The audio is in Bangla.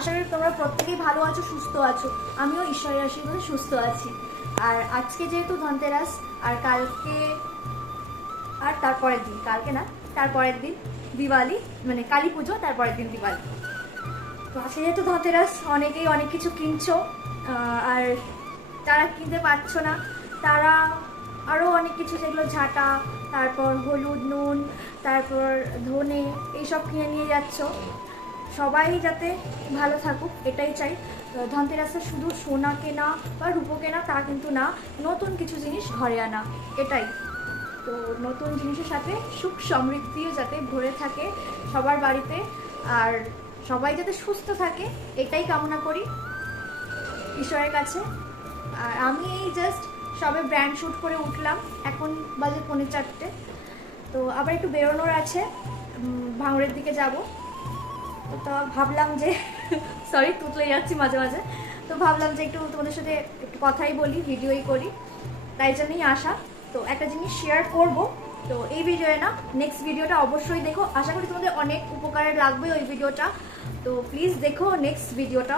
আশা করি তোমরা প্রত্যেকেই ভালো আছো, সুস্থ আছো। আমিও ঈশ্বরের আশীর্বাদে সুস্থ আছি। আর আজকে যেহেতু ধনতেরাস, আর কালকে আর তারপরের দিন, কালকে না তারপরের দিন দিওয়ালি, মানে কালী পুজো, তারপরের দিন দিওয়ালি। তো আজকে যেহেতু ধনতেরাস, অনেকেই অনেক কিছু কিনছো, আর যারা কিনতে পারছো না তারা আরও অনেক কিছু, যেগুলো ঝাঁটা, তারপর হলুদ, নুন, তারপর ধনে, এইসব কিনে নিয়ে যাচ্ছ। সবাই যাতে ভালো থাকুক এটাই চাই। ধনতেরাসে শুধু সোনা কেনা বা রূপো কেনা তা কিন্তু না, নতুন কিছু জিনিস ঘরে আনা, এটাই। তো নতুন জিনিসের সাথে সুখ সমৃদ্ধিও যাতে ভরে থাকে সবার বাড়িতে, আর সবাই যাতে সুস্থ থাকে এটাই কামনা করি ঈশ্বরের কাছে। আর আমি এই জাস্ট সবে ব্র্যান্ড শ্যুট করে উঠলাম, এখন বাজে 4:45। তো আবার একটু বেরোনোর আছে, ভাঙড়ের দিকে যাব। তো ভাবলাম যে সরি তুতলে যাচ্ছি মাঝে মাঝে, তো ভাবলাম যে একটু তোমাদের সাথে একটু কথাই বলি, ভিডিওই করি, তাই জন্যই আসা। তো একটা জিনিস শেয়ার করব, তো এই ভিডিওয়ে না, নেক্সট ভিডিওটা অবশ্যই দেখো, আশা করি তোমাদের অনেক উপকারে লাগবে ওই ভিডিওটা। তো প্লিজ দেখো নেক্সট ভিডিওটা।